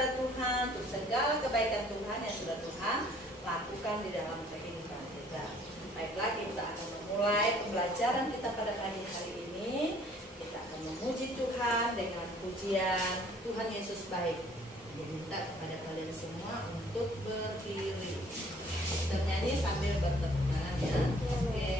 kepada Tuhan, untuk segala kebaikan Tuhan yang sudah Tuhan lakukan di dalam kehidupan kita. Baiklah, kita akan memulai pembelajaran kita pada pagi hari ini. Kita akan memuji Tuhan dengan pujian Tuhan Yesus baik. Minta kepada kalian semua untuk berdiri. Bernyanyi sambil bertepuk tangan ya. Oke.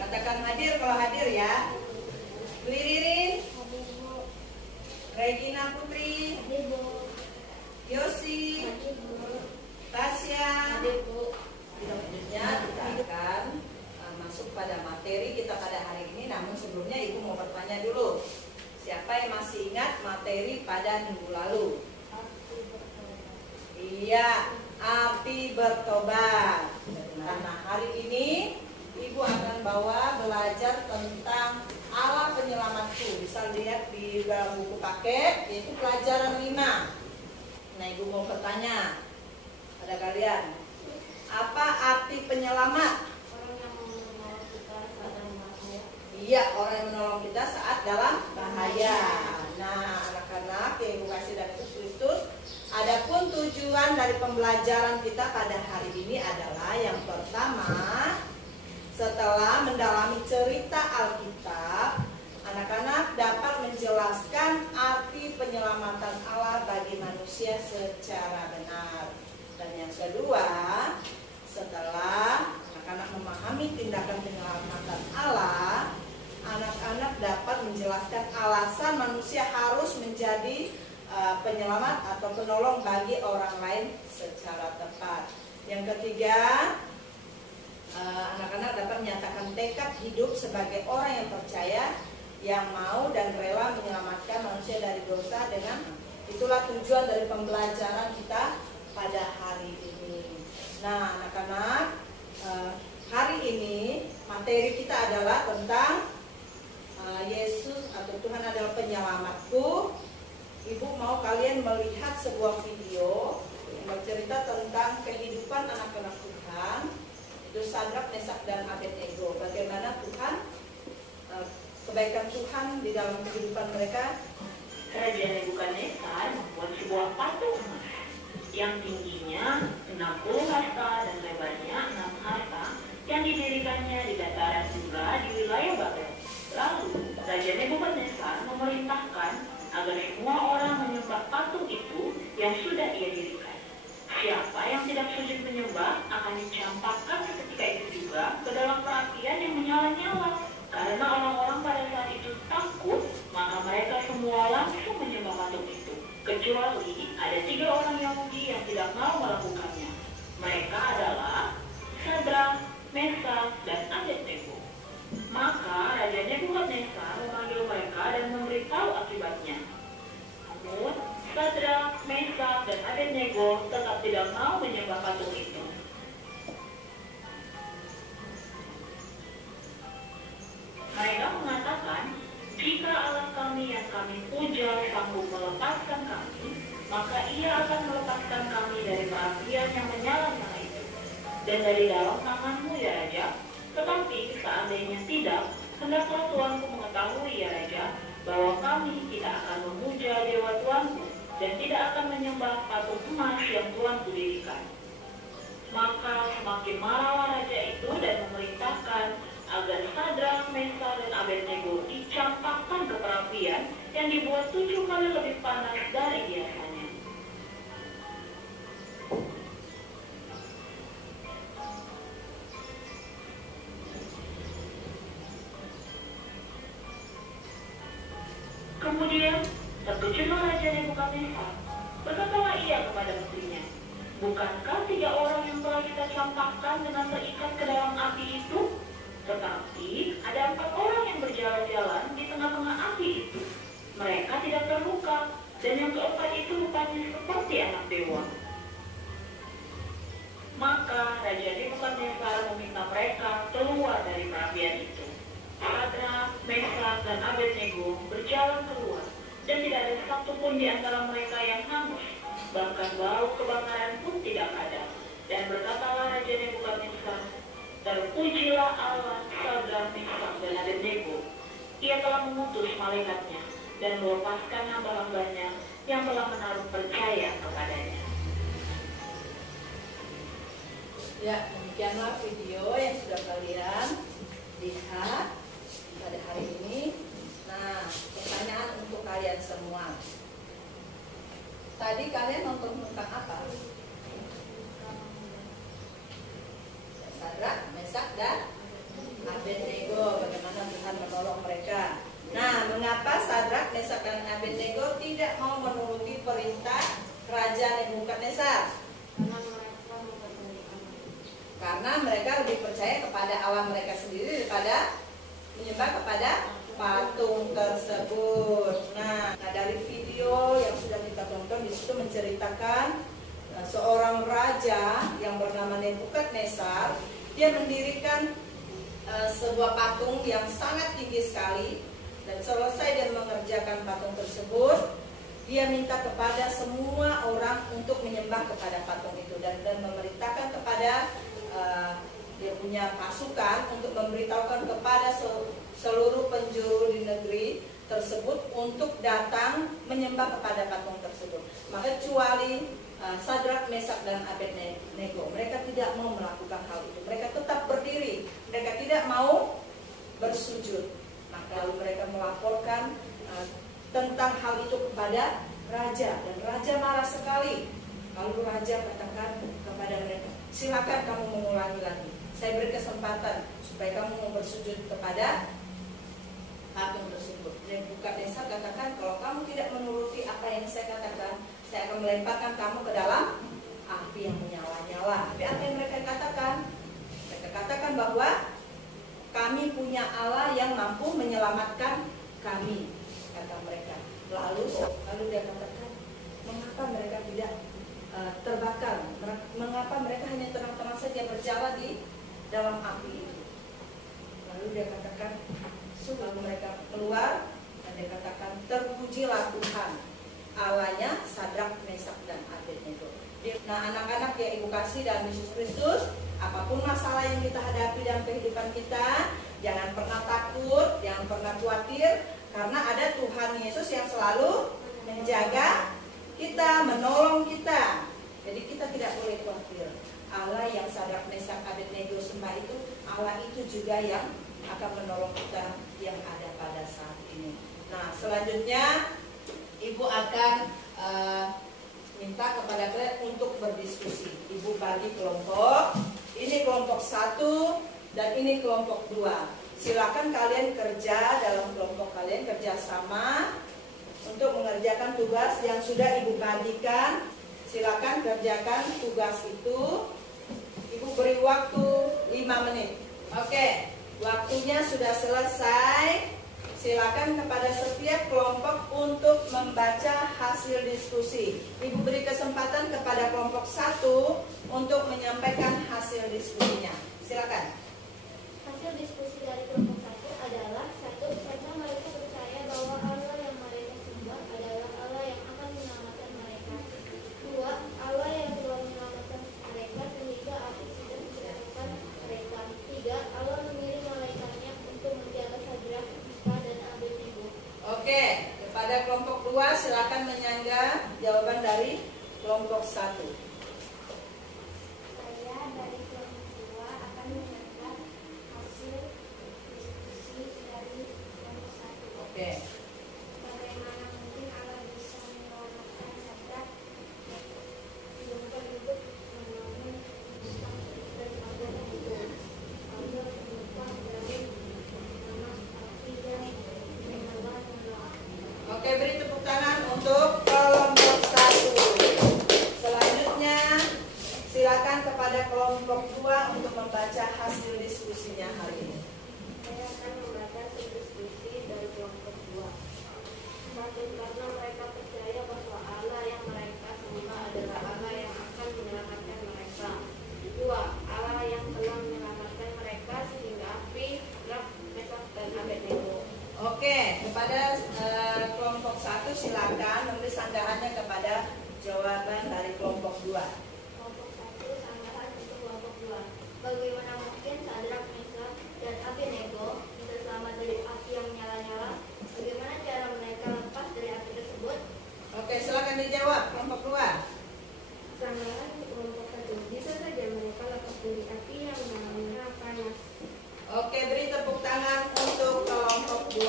Katakan hadir kalau hadir ya. Dwi Ririn, Regina Putri, Yosi, Tasya. Selanjutnya kita akan masuk pada materi kita pada hari ini. Namun sebelumnya Ibu mau bertanya dulu. Siapa yang masih ingat materi pada minggu lalu? Iya, api bertobat. Karena hari ini Ibu akan bawa belajar tentang Allah penyelamatku. Bisa lihat di dalam buku paket, yaitu pelajaran 5. Nah, Ibu mau bertanya pada kalian, apa api penyelamat? Orang yang menolong kita saat dalam bahaya. Iya, orang yang menolong kita saat dalam bahaya. Nah, anak-anak yang Ibu kasih dari Yesus Kristus, adapun tujuan dari pembelajaran kita pada hari ini adalah yang pertama, setelah mendalami cerita Alkitab, anak-anak dapat menjelaskan arti penyelamatan Allah bagi manusia secara benar. Dan yang kedua, setelah anak-anak memahami tindakan penyelamatan Allah, anak-anak dapat menjelaskan alasan manusia harus menjadi penyelamat atau penolong bagi orang lain secara tepat. Yang ketiga, anak-anak dapat menyatakan tekad hidup sebagai orang yang percaya, yang mau dan rela menyelamatkan manusia dari dosa. Dengan itulah tujuan dari pembelajaran kita pada hari ini. Nah, anak-anak, hari ini materi kita adalah tentang Yesus atau Tuhan adalah penyelamatku. Ibu mau kalian melihat sebuah video yang bercerita tentang kehidupan anak-anak Tuhan, itu Sadrak, Mesak, dan Abednego. Bagaimana Tuhan, kebaikan Tuhan di dalam kehidupan mereka. Raja Nebukadnezar membuat sebuah patung emas yang tingginya 60 hasta dan lebarnya 6 hasta yang didirikannya di dataran Dura di wilayah Babel. Lalu Raja Nebukadnezar memerintahkan agar semua orang menyembah patung itu yang sudah ia dirikan. Siapa yang tidak sujud menyembah akan dicampakkan seketika itu juga ke dalam perapian yang menyala-nyala. Karena orang-orang pada saat itu takut, maka mereka semua langsung menyembah patung itu. Kecuali ada 3 orang Yahudi yang tidak mau melakukannya. Mereka adalah Sadrak, Mesak, dan Abednego. Maka Raja Nebukadnezar memanggil mereka dan memberitahu akibatnya. Namun Sadrak, Mesak, dan Abednego tetap tidak mau menyembah patung itu. Mereka mengatakan, maka ia akan melepaskan kami dari perapian yang menyala-nyala itu, dan dari dalam tanganmu ya Raja. Tetapi seandainya tidak, hendaklah tuanku mengetahui ya Raja, bahwa kami tidak akan memuja dewa tuanku, dan tidak akan menyembah patung emas yang tuanku dirikan. Maka semakin marahlah raja itu dan memerintahkan agar Sadrak, Mesak, dan Abednego dicampakkan ke perapian yang dibuat 7 kali lebih panas dari biasanya. Kemudian terkejutlah Raja Nebukadnezar. Berkatalah ia kepada menterinya, bukankah 3 orang yang telah kita campakkan dengan terikat ke dalam api itu? Tetapi ada 4 orang yang berjalan-jalan di tengah-tengah api itu. Mereka tidak terluka, dan yang keempat itu rupanya seperti anak dewa. Maka Raja Nebukadnezar meminta mereka keluar dari perapian itu. Sadrak, Mesak, dan Abednego berjalan keluar, dan tidak ada satupun di antara mereka yang hangus, bahkan bau kebakaran pun tidak ada. Dan berkatalah Raja Nebukadnezar, terpujilah Allah Sadrak, Mesak, dan Abednego. Ia telah mengutus malaikatnya dan melepaskan hamba-hambanya yang telah menaruh percaya kepadanya. Ya, demikianlah video yang sudah kalian lihat pada hari ini. Nah, pertanyaan untuk kalian semua. Tadi kalian nonton tentang apa? Sadrak, Mesak, dan Abednego. Bagaimana Tuhan menolong mereka. Nah, mengapa Sadrak, Mesak, dan Abednego tidak mau menuruti perintah Raja Nebukadnezar? Karena mereka lebih percaya kepada Allah mereka sendiri daripada menyembah kepada patung tersebut. Nah, dari video yang sudah kita tonton di situ menceritakan seorang raja yang bernama Nebukadnezar. Dia mendirikan sebuah patung yang sangat tinggi sekali, dan selesai dia mengerjakan patung tersebut, dia minta kepada semua orang untuk menyembah kepada patung itu, dan memerintahkan kepada dia punya pasukan untuk memberitahukan kepada seluruh penjuru di negeri tersebut untuk datang menyembah kepada patung tersebut. Maka kecuali Sadrak, Mesak, dan Abednego, mereka tidak mau melakukan hal itu. Mereka tetap berdiri, mereka tidak mau bersujud. Maka lalu mereka melaporkan tentang hal itu kepada raja, dan raja marah sekali. Lalu raja katakan kepada mereka, silakan kamu mengulangi lagi. Saya beri kesempatan supaya kamu mau bersujud kepada patung tersebut. Nebukadnezar katakan, kalau kamu tidak menuruti apa yang saya katakan, saya akan melemparkan kamu ke dalam api yang menyala-nyala. Tapi apa yang mereka katakan? Mereka katakan bahwa kami punya Allah yang mampu menyelamatkan kami, kata mereka. Lalu dia katakan, mengapa mereka tidak terbakar? Mengapa mereka hanya tenang-tenang saja berjalan di dalam api itu? Lalu dia katakan, lalu mereka keluar dan dia katakan, terpujilah Tuhan Allahnya Sadrak, Mesak, dan Abednego. Nah, anak-anak yang Ibu kasih dalam Yesus Kristus, apapun masalah yang kita hadapi dalam kehidupan kita, jangan pernah takut, jangan pernah khawatir, karena ada Tuhan Yesus yang selalu menjaga kita, menolong kita. Jadi kita tidak boleh khawatir. Allah yang Sadrak, Mesak, Abednego sembah itu, Allah itu juga yang akan menolong kita yang ada pada saat ini. Nah, selanjutnya Ibu akan minta kepada kalian untuk berdiskusi. Ibu bagi kelompok. Ini kelompok 1 dan ini kelompok 2. Silakan kalian kerja dalam kelompok kalian, kerjasama untuk mengerjakan tugas yang sudah Ibu bagikan. Silakan kerjakan tugas itu. Ibu beri waktu 5 menit. Oke, waktunya sudah selesai. Silakan kepada setiap kelompok untuk membaca hasil diskusi. Ibu beri kesempatan kepada kelompok 1 untuk menyampaikan hasil diskusinya. Silakan. Hasil diskusi dari kelompok 1 adalah 1. Karena mereka percaya bahwa Allah yang mereka sembah adalah Allah yang akan menyelamatkan mereka. Kepada kelompok 2 silakan menyangga jawaban dari kelompok 1. Saya dari kelompok 2 akan menyanggah hasil diskusi dari kelompok 1. Oke. Bagaimana mungkin Allah bisa menyelamatkan Sadrak yang hidup menolong Islam daripada hidup. Allah menyebutkan dari nama api dan menolong. Oke, beri tepuk tangan untuk kelompok 1. Selanjutnya silakan kepada kelompok 2 untuk membaca hasil diskusinya hari ini. Saya akan membaca hasil diskusi dari kelompok 2. Satu, karena mereka percaya bahwa Allah yang mereka sembah adalah Allah yang akan menyelamatkan mereka. 2, Allah yang telah menyelamatkan mereka sehingga api, Sadrak, Mesak, dan Abednego. Oke, kepada kelompok 1 silakan memberi sanggahannya kepada jawaban dari kelompok 2. Kelompok 1, sanggahan untuk kelompok 2. Bagaimana mungkin Sadrak, Mesak, dan Abednego bisa selamat dari api yang menyala-nyala? Bagaimana cara mereka lepas dari api tersebut? Oke, silakan dijawab kelompok 2. Sanggahan untuk kelompok 1. Bisa saja mereka lepas dari api yang menyala-nyala panas. Oke, beri tepuk tangan untuk kelompok 2.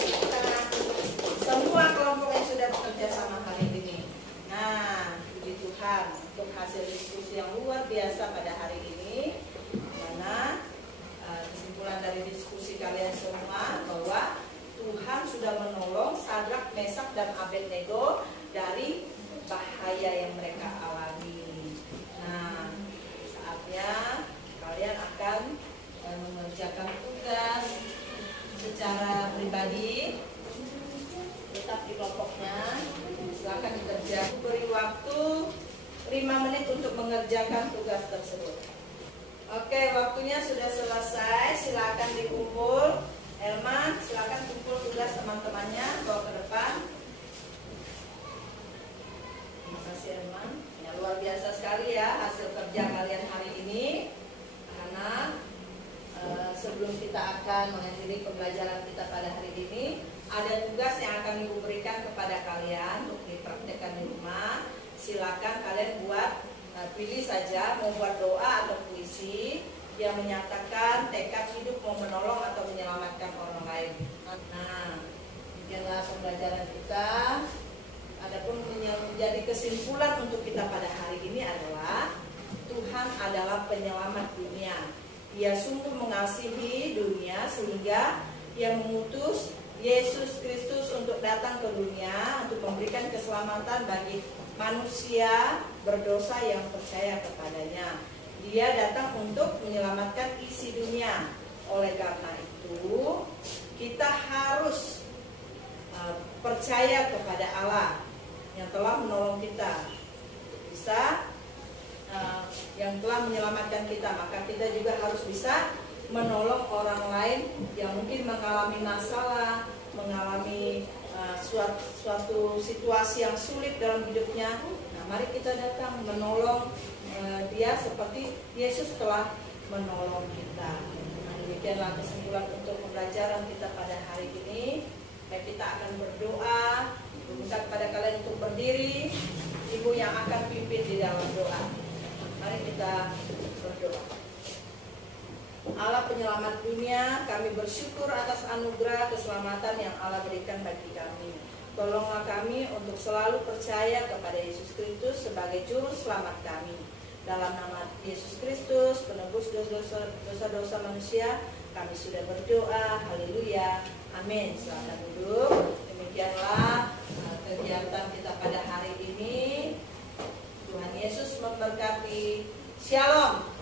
Tepuk tangan untuk semua kelompok yang sudah bekerja sama hari ini. Nah, puji Tuhan untuk hasil diskusi yang luar biasa pada hari ini. Mana kesimpulan dari diskusi kalian semua bahwa Tuhan sudah menolong Sadrak, Mesak, dan Abednego dari bahaya yang mereka alami. Nah, saatnya kalian akan mengerjakan tugas secara pribadi, tetap di kelompoknya. Silakan dikerjakan. Beri waktu 5 menit untuk mengerjakan tugas tersebut. Oke, waktunya sudah selesai. Silakan dikumpul. Elman, silakan kumpul tugas teman-temannya, bawa ke depan. Terima kasih Elman. Ya, luar biasa sekali ya hasil kerja kalian hari ini. Karena sebelum kita akan mengakhiri pembelajaran kita pada hari ini, ada tugas yang akan Ibu berikan kepada kalian untuk dipraktekkan di rumah. Silakan kalian buat, pilih saja mau buat doa atau puisi yang menyatakan tekad hidup mau menolong atau menyelamatkan orang lain. Nah, demikianlah pembelajaran kita. Adapun yang menjadi kesimpulan untuk kita pada hari ini adalah Tuhan adalah penyelamat dunia. Ia sungguh mengasihi dunia sehingga Ia mengutus Yesus Kristus untuk datang ke dunia untuk memberikan keselamatan bagi manusia berdosa yang percaya kepadanya. Dia datang untuk menyelamatkan isi dunia. Oleh karena itu, kita harus percaya kepada Allah yang telah menolong kita. Bisa yang telah menyelamatkan kita, maka kita juga harus bisa menolong orang lain yang mungkin mengalami masalah, mengalami suatu situasi yang sulit dalam hidupnya. Nah, mari kita datang menolong dia seperti Yesus telah menolong kita. Nah, demikianlah kesimpulan untuk pembelajaran kita pada hari ini. Baik, kita akan berdoa. Minta kepada kalian untuk berdiri. Ibu yang akan pimpin di dalam doa. Mari kita berdoa. Allah penyelamat dunia, kami bersyukur atas anugerah keselamatan yang Allah berikan bagi kami. Tolonglah kami untuk selalu percaya kepada Yesus Kristus sebagai juru selamat kami. Dalam nama Yesus Kristus, penebus dosa-dosa manusia, kami sudah berdoa. Haleluya. Amin. Silakan duduk. Demikianlah kegiatan kita pada hari ini. Tuhan Yesus memberkati. Shalom.